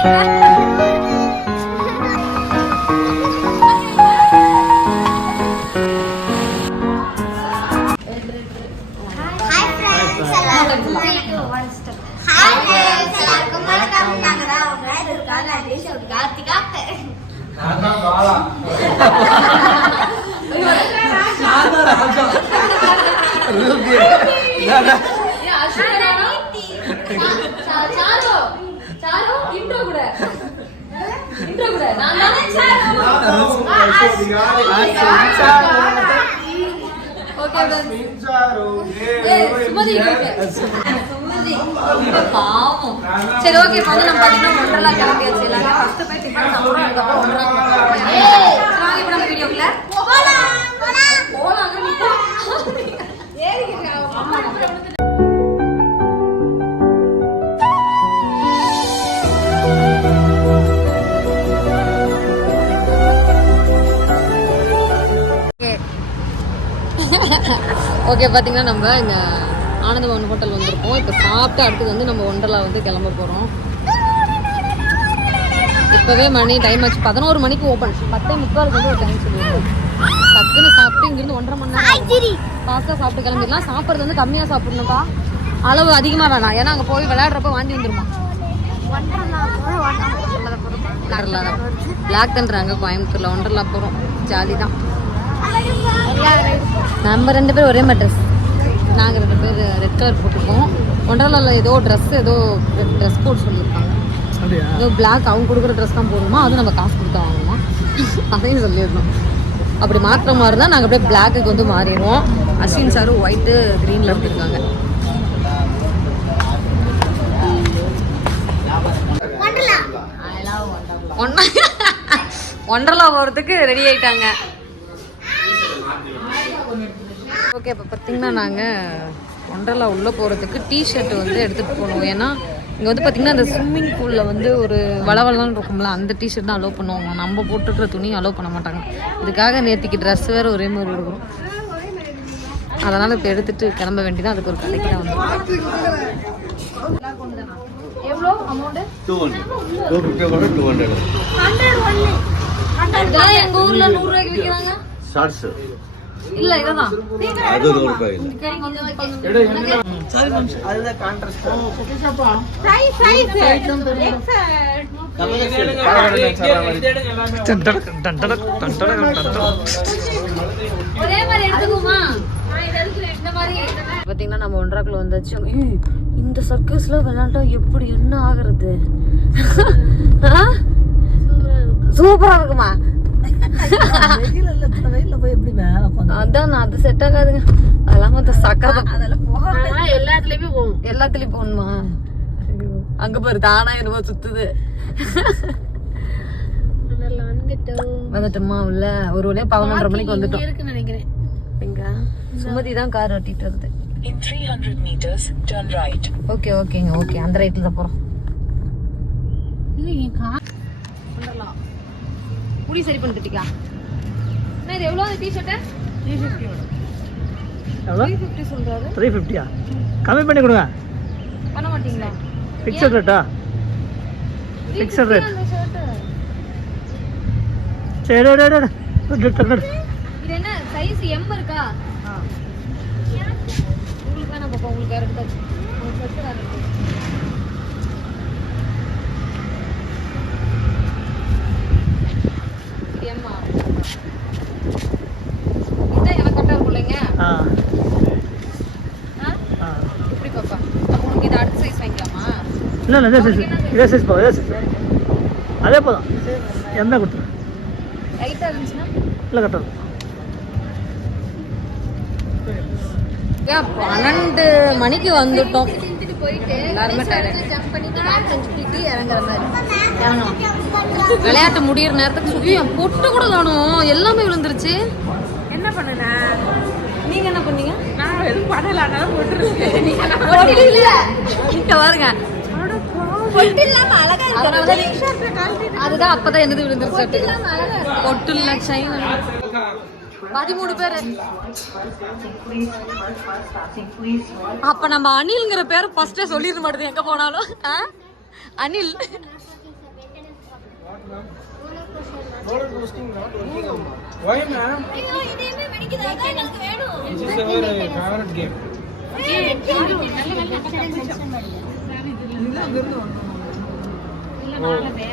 சரி ஓகே இப்போ வந்து நம்ம பாத்தீங்கன்னா ஒன்றரை கிளம்பியாச்சு எல்லாமே ஃபர்ஸ்ட் போய் டிஃபன் சாப்பிடுறோம் அதுக்கப்புறம் ஒன்றரை இப்போ நம்ம வீடியோக்குள்ள ஓகே பார்த்தீங்கன்னா நம்ம இங்கே ஆனந்தபவன் ஹோட்டல் வந்திருக்கோம். இப்போ சாப்பிட்டு அடுத்தது வந்து நம்ம ஒண்டர்லா வந்து கிளம்ப போகிறோம். இப்போவே மணி டைம் ஆச்சு 11 மணிக்கு ஓப்பன். 10:45 வந்து ஒரு டைம் சொல்லிடுவோம். டக்குன்னு சாப்பிட்டு இங்கிருந்து 1.5 மணி நேரம் ஃபாஸ்ட்டாக சாப்பிட்டு கிளம்பிடலாம். சாப்பிட்றது வந்து கம்மியாக சாப்பிடணும்ப்பா, அளவு அதிகமாக வேணாம். ஏன்னா அங்கே போய் விளையாடுறப்ப வாண்டி வந்துருமா. பிளாக் தண்டராங்க கோயம்புத்தூரில் ஒண்டர்லா போகிறோம். ஜாலி தான். நம்ம 2 பேர் ஒரே மாதிரி ட்ரெஸ், நாங்கள் 2 பேர் ரெட் கலர் போட்டுருக்கோம். ஒண்டர்லாவில் ஏதோ ட்ரெஸ் கோட் சொல்லியிருக்காங்க. ஏதோ பிளாக் அவங்க கொடுக்குற ட்ரெஸ் தான் போடணுமா, அதுவும் நம்ம காசு கொடுத்தா வாங்குமா அதையும் சொல்லியிருந்தோம். அப்படி மாற்ற மாதிரி இருந்தால் நாங்கள் அப்படியே பிளாக்குக்கு வந்து மாறிடுவோம். அஸ்வின் சாரும் ஒயிட்டு க்ரீனில் எடுத்துருக்காங்க. ஒண்டர்லா போகிறதுக்கு ரெடி ஆயிட்டாங்க. ஓகே, இப்போ பார்த்தீங்கன்னா நாங்கள் ஒண்டர்லா உள்ளே போகிறதுக்கு டிஷர்ட் வந்து எடுத்துகிட்டு போகணும். ஏன்னா இங்கே வந்து பார்த்திங்கன்னா அந்த ஸ்விம்மிங் பூலில் வந்து ஒரு வளவலான்னு இருக்கும்ல, அந்த டிஷர்ட் தான் அலோவ் பண்ணுவாங்க. நம்ம போட்டுருக்கிற துணி அலோவ் பண்ண மாட்டாங்க. இதுக்காக நேற்றுக்கு ட்ரெஸ் வேறு ஒரே மாதிரி இருக்கும். அதனால் இப்போ எடுத்துகிட்டு கிளம்ப வேண்டியதான். அதுக்கு ஒரு கடைக்கு தான் வந்து எவ்வளோ அமௌண்ட்டு? 200. எங்கள் ஊரில் 100 ரூபாய்க்கு விற்கிறாங்க. இல்ல இததான் அது ₹100 அதுதான் கான்ட்ராஸ்ட் ஒரே மாதிரி எடுத்துக்குமா. இந்த மாதிரி பாத்தீங்கன்னா நம்ம ஒன்றரைக்குள்ள வந்தாச்சு. இந்த சர்க்கஸ்ல விளையாண்டா எப்படி என்ன ஆகுறது? சூப்பரா இருக்குமா? அதான் அது செட் ஆகாதுங்க. அதெல்லாம் எல்லாத்துலயும் போகணுமா? அங்க பாரு தானா என்னமோ சுத்துது. வந்துட்டோமா உள்ள? ஒரு வழியா 11:30 மணிக்கு வந்துட்டோம். நினைக்கிறேன் எங்க சுமதி தான் கார் ஓட்டிட்டு வருது. ஓகே ஓகேங்க ஓகே, அந்த ரைட்ல தான் போறோம். புடி சரி பண்ணிட்டீங்களா? இது எவ்வளோ அந்த டீ-ஷர்ட்? 350 மேடம். எவ்வளோ? 350 சொல்றாரு. 350யா? கம்மி பண்ணி கொடுங்க. பண்ண மாட்டீங்களா? ஃபிக்ஸட் ரேட்டா? Fixed rate. சரி இது என்ன சைஸ் M இருக்கா? உங்களுக்கு வேணா பாப்பா, உங்களுக்கு வேற எடுத்தாச்சு. உங்களுக்கு செட் வேற இருக்கு. ஏம்மா இதான் எனக்கு கரெக்டாக இருக்கும்லைங்க. எப்படி பாப்பா உங்களுக்கு இது அடுத்த சைஸ் வாங்கிக்கலாமா? இல்லை இதே சைஸ் போதும். இதே சைஸ் அதே போதும். எந்த கொடுத்துரு ரைட்டாக இருந்துச்சுன்னா இல்லை கரெக்டாக 12 மணிக்கு வந்துட்டோம். எல்லாருமே விளையாட்டு முடியிற நேரத்துக்கு சொல்லி பொட்டு கூட காணும், எல்லாமே விழுந்துருச்சு. என்ன பண்ணுன நீங்க? என்ன பண்ணீங்க? நான் எதுவும் பண்ணல, அதனால போட்டுருக்கேன். நீங்க பாருங்க அதுதான் அப்பதான் என்னது விழுந்துருச்சு. பொட்டு இல்ல சைன் 13 பேரு. அப்ப நம்ம அனில்ங்கிற பேரை ஃபர்ஸ்டே சொல்லிட மாட்டேது எங்க போனாலும். Anil Roller coasting not working. Why, ma'am? This is our favorite game.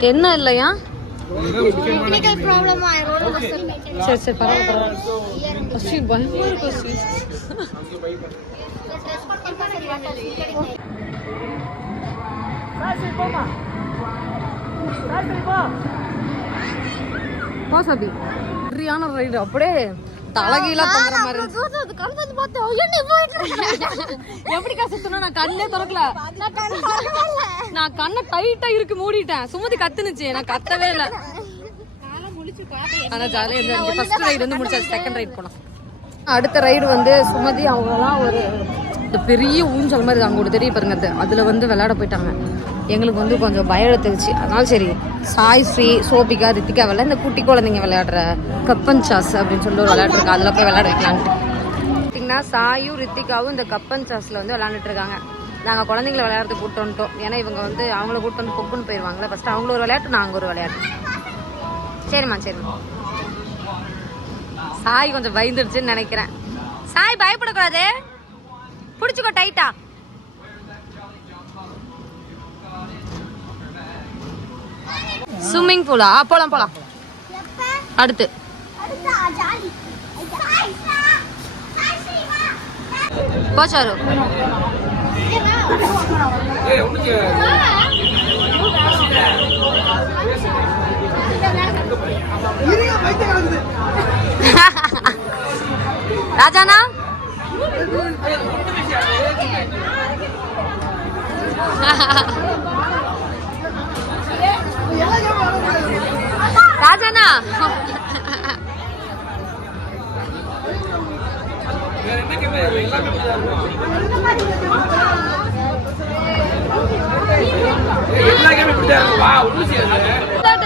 என்ன இல்லையா? டெக்னிக்கல் ப்ராப்ளம் ஆயிரோட சரி சரி பரவாயில்ல. அஸ்வின் பயமா இருக்கு அஸ்வின். பாசபி சரியான ரைடு அப்படியே தலகீழா பண்ற மாதிரி எப்படி கசத்துனா நான் கண்ணே திறக்கல. நான் கண்ணை டைட்டா இருக்கு மூடிட்டேன். சுமதி கத்துனுச்சு, நான் கத்தவே இல்லை. ஆனா ஜாலியா இருந்துச்சு. ஃபர்ஸ்ட் ரைடு வந்து முடிச்சாச்சு, செகண்ட் ரைடு போலாம். அடுத்த ரைடு வந்து சுமதி அவங்கலாம் ஒரு பெரிய ஊஞ்சல் மாதிரி அங்கே ஒரு தெரிய பாருங்க, அதுல வந்து விளையாட போயிட்டாங்க. எங்களுக்கு வந்து கொஞ்சம் பயம் எடுத்துருச்சு. அதனால சரி சாய் ஸ்ரீ சோபிகா ரித்திகா இந்த குட்டி குழந்தைங்க விளையாடுற கப்பன் சாஸ் அப்படின்னு சொல்லி ஒரு விளையாட்டு இருக்கு, அதில் போய் விளையாட வைக்கலான்ட்டு. பார்த்தீங்கன்னா சாயும் ரித்திகாவும் இந்த கப்பன் சாஸ்ல வந்து விளையாண்டுட்டு இருக்காங்க. நாங்கள் குழந்தைங்களை விளையாடுறது கூப்பிட்டு வந்துட்டோம். ஏன்னா இவங்க வந்து அவங்கள கூப்பிட்டு வந்து பொக்குன்னு போயிடுவாங்களே. ஃபர்ஸ்ட் அவங்கள ஒரு விளையாட்டு, நாங்கள் ஒரு விளையாட்டு. சரிம்மா சரிம்மா. சாய் கொஞ்சம் பயந்துடுச்சுன்னு நினைக்கிறேன். சாய் பயப்படக்கூடாது, பிடிச்சிக்கோ டைட்டா. ஸ்விம்மிங் பூலா? போலாம் போலாம். அடுத்து போச்சாரு. ராஜானா ராஜானா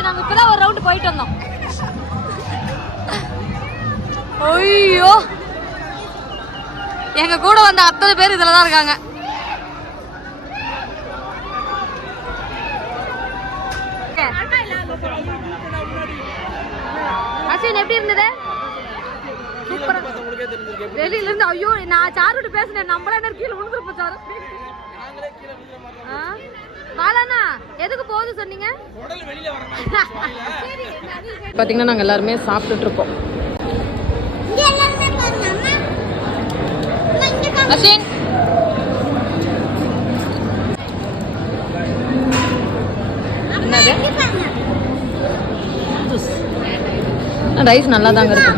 நாங்க இப்பதான் ஒரு ரவுண்ட் போயிட்டு வந்தோம். ஐயோ எங்க கூட வந்த அத்தனை பேர் இதுலதான் இருக்காங்க. அஸ்வின் எப்படி இருந்தது? சூப்பரா. வெளியில இருந்து ஐயோ நான் சாருட்டு பேசினேன், நம்மள என்ன கீழே விழுந்துருப்போம் சாரு. பாலானா எதுக்கு போகுது சொன்னீங்க? பாத்தீங்கன்னா நாங்க எல்லாருமே சாப்பிட்டுட்டு இருக்கோம். அஸ்வின் என்னது? ரைஸ் நல்லா தாங்க இருக்கு.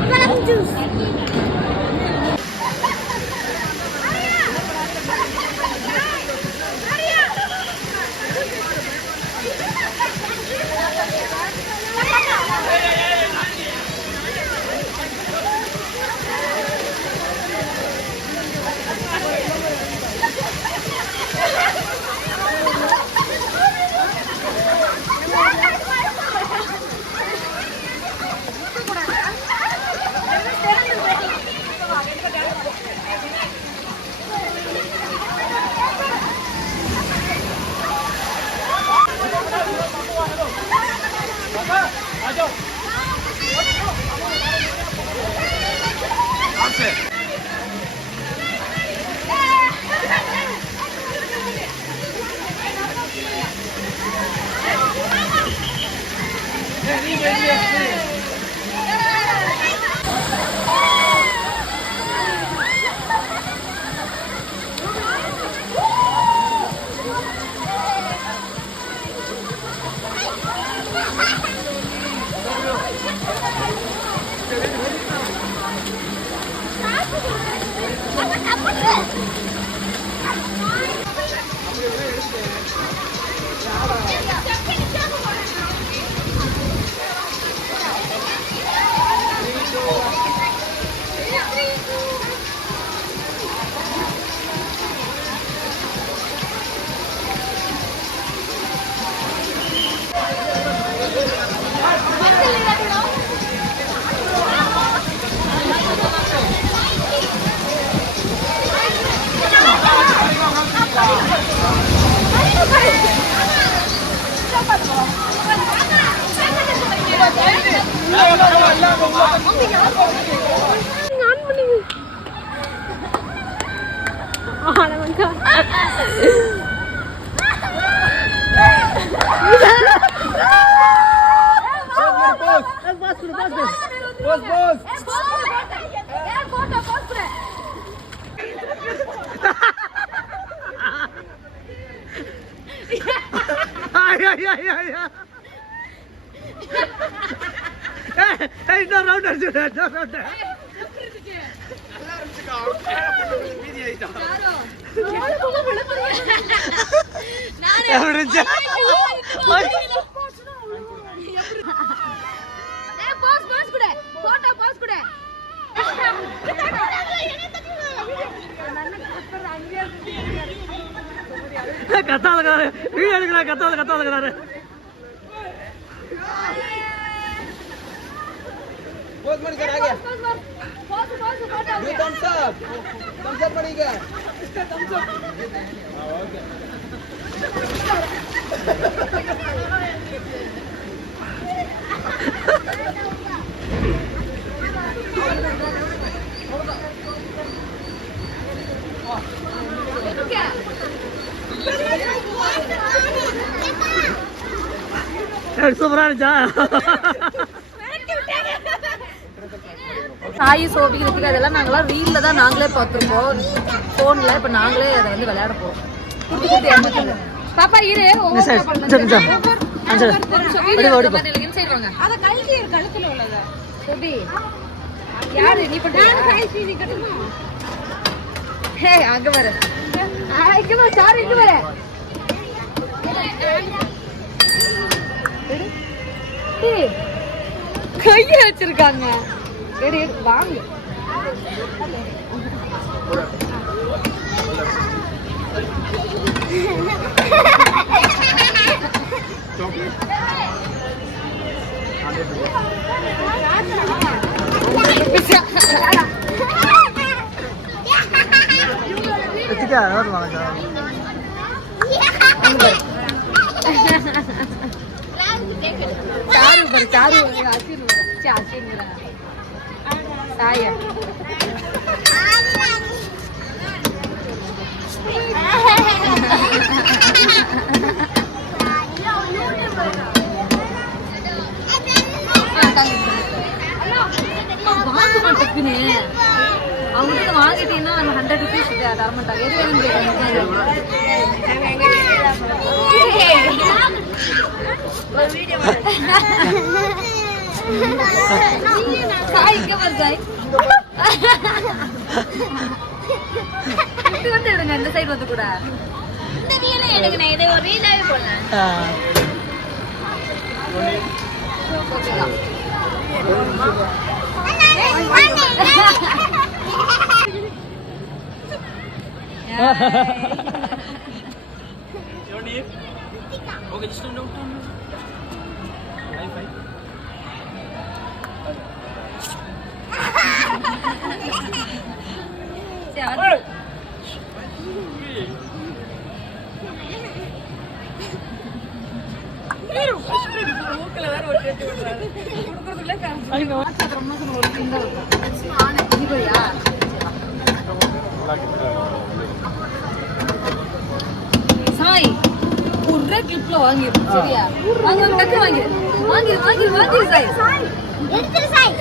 கத்தாதுக்காரு வீடு எடுக்கிறாரு கத்தாதுக்காரு சூப்பரா இருந்துச்சா சாயி சோபி இருக்கு அதெல்லாம் நாங்களாம் ரீல்ல தான் நாங்களே பார்த்துருப்போம் ஃபோன்ல இப்போ நாங்களே அதை வந்து விளையாட போறோம் பாப்பா இரு அத கழுதி கழுத்துல உள்ளதா சோபி யாரு நீ பண்ணு ஹே அங்க வர இங்க வர சாரு இங்க வர கைய வச்சிருக்காங்க சரி வாங்க चारू साया அவங்களுக்கு வாங்கிட்டீங்கன்னா நம்ம 100 rupees தர மாட்டாங்க எது வேணும் ஒரு வீடியோ சாய் இங்க வர சாய் இப்படி வந்து எடுங்க இந்த சைடு வந்து கூட இந்த ரீல எடுங்க இதை ஒரு ரீலாவே போடலாம் Okay, just don't High five. Sai ஒரு கிளிப்ல வாங்கிரு சரியா வாங்க டக்கு வாங்கிரு சாய் எடுத்துரு சாய்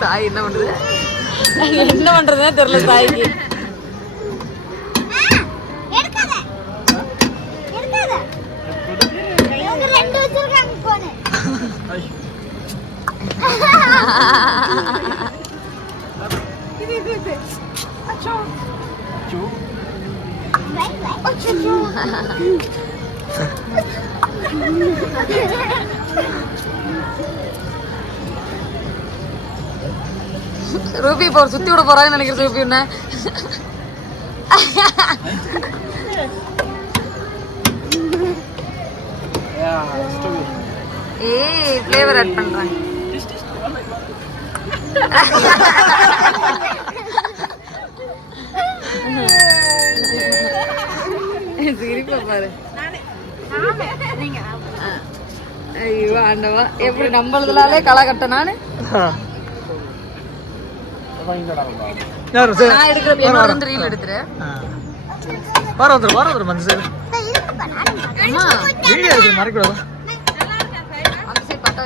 சாய் என்ன பண்றதுன்னு தெரியல சாய்க்கு ரெண்டு வச்சிருக்காங்க போனு ரூபி இப்போ ஒரு சுத்தி விட போறாங்கன்னு நினைக்கிறேன் ரூபி என்ன ஏய் ஃப்ளேவர் ஆட் பண்றாங்க சிரிப்பா பாரு ஐயோ ஆண்டவா எப்படி நம்மளதுலாலே களை கட்ட நானு நான் எடுக்கிற ரீல் எடுத்துறேன் வர வந்துடும் மனசு வீடியோ எடுத்து மறைக்கூடாது அந்த சைடு பட்டா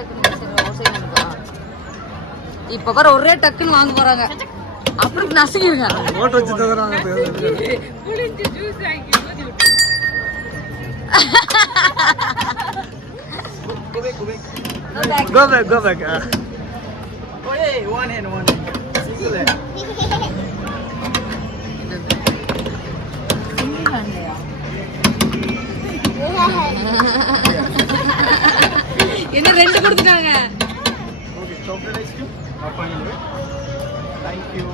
இப்ப வர ஒரே டக்குன்னு வாங்க போறாங்க அப்புறம் நசுக்கிடுங்க ஓட்டு வச்சு Go back. Oh, hey, one hand. Single hand. என்ன ரெண்டு கொடுத்துட்டாங்க Okay, chocolate ice cream. Thank you.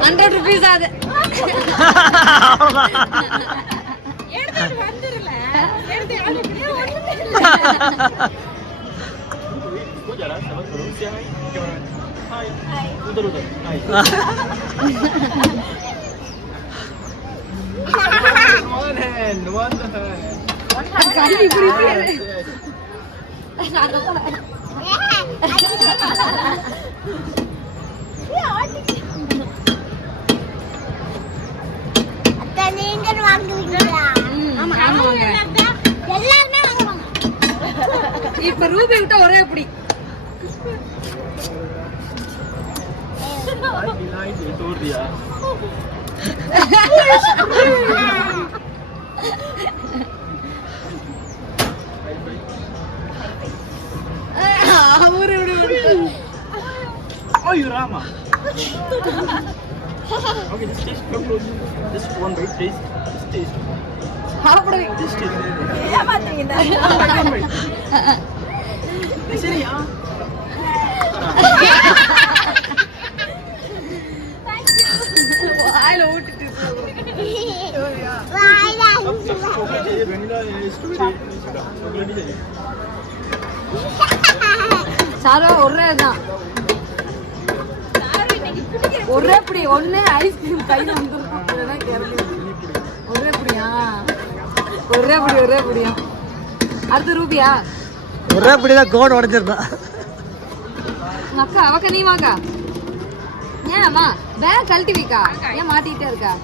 100 rupees அது One hand. நீங்க வாங்குவீங்களா? எல்லாருமே வாங்குவாங்க. இப்ப ரூபி விட்டா ஒரே எப்படி Oh, you Rama. Okay, just taste. Come close. Just one bite. Taste. Just taste. சாப்பிடுங்க Just taste. சரியா? வாயில ஊட்டிட்டு Chocolate चाहिए, vanilla चाहिए, strawberry chocolate चाहिए. சாரா ஒரே தான் ஒரே புடி ஒண்ணே ஐஸ்கிரீம் கையில வந்துருக்கும் இல்லைன்னா கேரளி ஒரே புடியா ஒரே புடியா அடுத்து ரூபியா ஒரே அப்படிதான் கோடு உடஞ்சிருந்தான் உங்க அக்கா அவக்க நீ வாக்கா ஏன் அம்மா பேக் கழட்டி வைக்கா ஏன் மாட்டிட்டே இருக்கா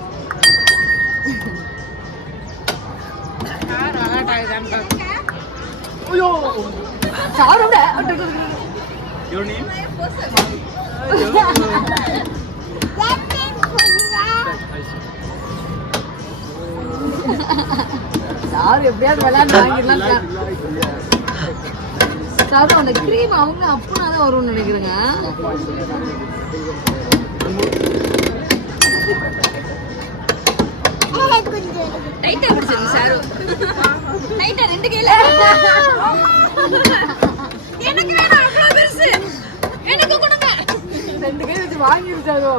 சாரோட Your name? சாரு எப்படியாவது விளையாண்டு வாங்கிடலாம் சாரு அந்த கிரீம் அவங்க அப்படின்னாதான் வரும்னு நினைக்கிறேங்க டைட்டா பிடிச்சிருக்கு சாரு டைட்டா ரெண்டு கையில எனக்கு வேணும் அவ்வளவு பெருசு எனக்கு கொடுங்க ரெண்டு கையில வச்சு வாங்கிருச்சாரோ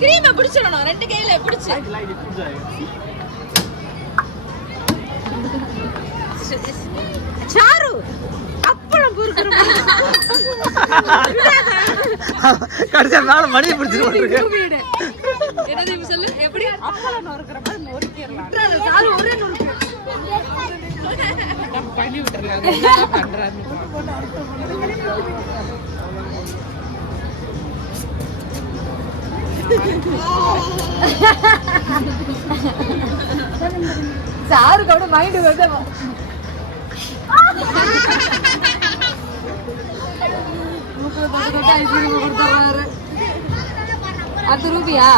கிரீமை பிடிச்சிடணும் ரெண்டு கையில பிடிச்சு Light it put जाएगा. சாரு அப்பளம் பொறுக்குற கடைசியா மேல மணியை பிடிச்சிருக்கு என்னது இப்ப சொல்லு எப்படி அப்பளம் நொறுக்குற மாதிரி நொறுக்கிடலாம் சாரு ஒரே நொறுக்கு பண்ணி விட்டுறாங்க என்ன பண்றாங்க சாருக்கு அப்படியே மைண்டு வந்து அடுத்த ரூபியா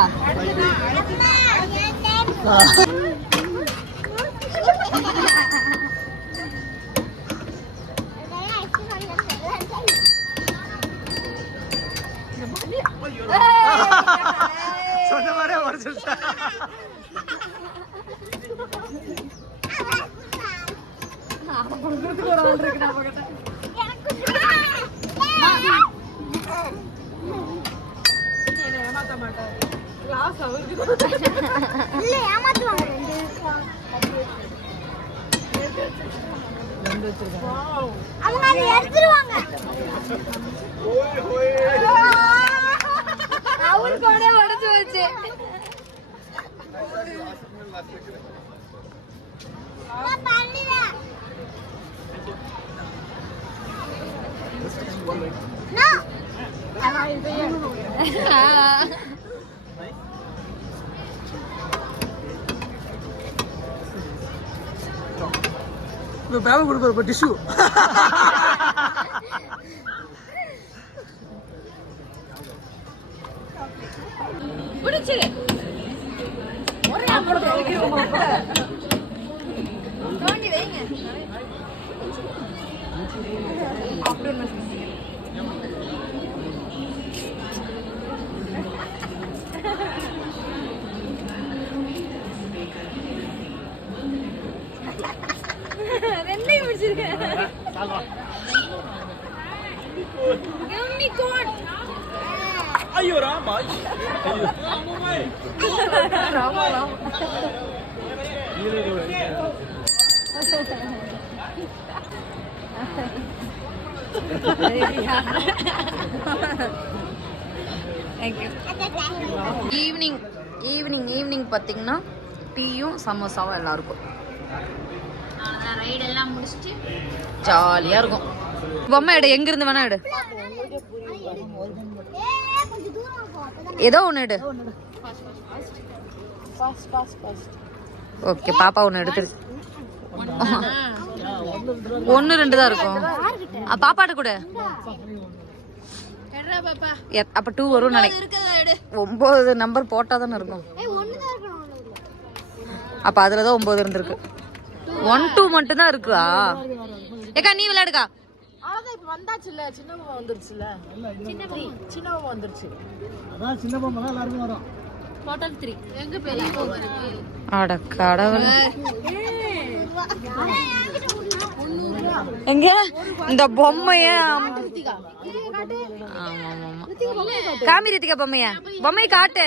சொன்ன மாதிரியே உடச்சிருச்சா ஒரு ஆள் இருக்கு நம்ம கிட்ட இல்ல ஏமாத்துவாங்க அவங்க அதை எடுத்துருவாங்க. அவரு கூட உடைச்சு வச்சு நான் பண்ணிடுறேன். No. இப்போ பேப்பர் கொடுப்பாரு இப்போ டிஷ்யூ. பிடிச்சிரு தோண்டி வைங்க. ரெண்டையும் பிடிச்சிருக்கேன். ஐயோ ராமா ஈவினிங் பார்த்தீங்கன்னா டீயும் சமோசாவும் எல்லாருக்கும் ரைடெல்லாம் முடிச்சுட்டு ஜாலியாக இருக்கும். பொம்மை எடு, எங்கிருந்து வேணா எடு, கொஞ்சம் தூரம் போ. அப்பதான் ஏதோ ஒன்று எடு. ஓகே, பாப்பா ஒன்று எடுத்துரு. 1-2 தான் இருக்கும். பாப்பாட்ட கூட அப்ப 2 வரும் நினைக்கிறேன். 9 நம்பர் போட்டா தானே இருக்கும். ஒண்ணுதான் இருக்கணும். அப்ப அதுலதான் 9 இருந்திருக்கு. 1 2 மட்டும் தான் இருக்கா? ஏக்கா நீ விளையாடுக்கா. அதான் இப்ப வந்தாச்சுல, சின்னவங்க வந்துருச்சுல. சின்னவங்க வந்துருச்சு. அதான் சின்ன பொம்மை தான் எல்லாருக்கும் வரும். டோட்டல் 3. எங்க பெரிய பொம்மை இருக்கு? அட கடவுளே. எங்க இந்த பொம்மைய காமி ரித்திகா பொம்மையை காட்டு.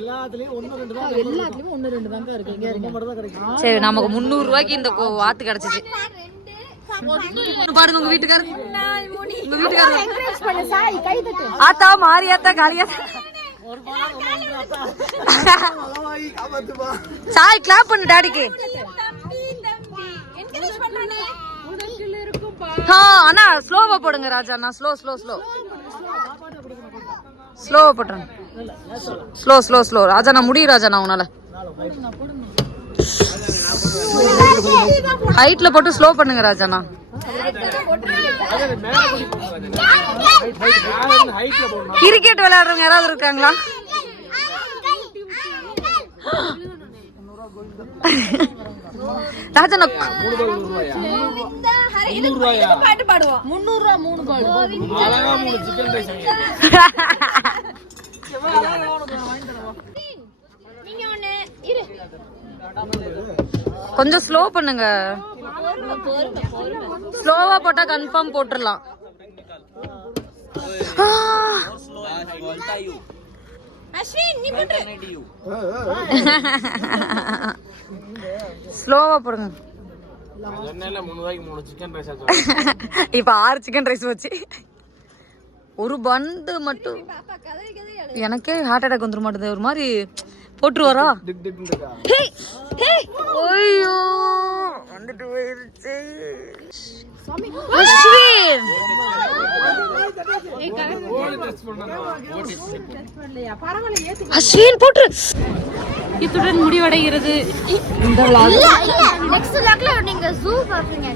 எல்லாத்துலயும் 1-2 தான். எல்லாத்துலயும் 1-2 தான் இருக்கு. இங்க பொம்மை மட்டும் தான் கிடைக்கும். சரி, நமக்கு 300 ரூபாய்க்கு இந்த வாத்து கிடைச்சிச்சு. பாருங்க உங்க வீட்டுக்காரர், உங்க வீட்டுக்காரர் ஆத்தா மாரியாத்தா காளியாத்தா சாய் கிளாப் பண்ணு டாடிக்கு. அண்ணா ஸ்லோவா போடுங்க ராஜா. நான் ஸ்லோவா போட்டுறேன். ஸ்லோ ராஜா, நான் முடியும் ராஜா. நான் உன்னால ஹைட்ல போட்டு ஸ்லோ பண்ணுங்க ராஜா. நான் கிரிக்கெட் விளையாடுறவங்க யாராவது இருக்காங்களா? ராஜா நான் பாட்டு பாடுவோம். 300 ரூபா 3 பால். அழகா 3 சிக்கன் ரைஸ் நீங்க ஒண்ணு இரு. கொஞ்சம் ஸ்லோ பண்ணுங்க. ஸ்லோவா போட்டா கன்ஃபார்ம் போட்டுடலாம். அஸ்வின் நீ போடு. ஸ்லோவா போடுங்க. சொன்னேன்ல 3 ரூபாய்க்கு 3 சிக்கன் ரைஸ் ஆச்சு. இப்ப 6 சிக்கன் ரைஸ் வச்சு ஒரு பந்து மட்டும் எனக்கே ஹார்ட் அட்டாக் வந்துட மாட்டேது. ஒரு மாதிரி போட்டுருவாரா? ஐயோ வந்துட்டு போயிருச்சு. அஸ்வின் அஸ்வின் போட்டு. இத்துடன் முடிவடைகிறது இந்த vlog. நெக்ஸ்ட் vlogல நீங்க ஜூ பாப்பீங்க.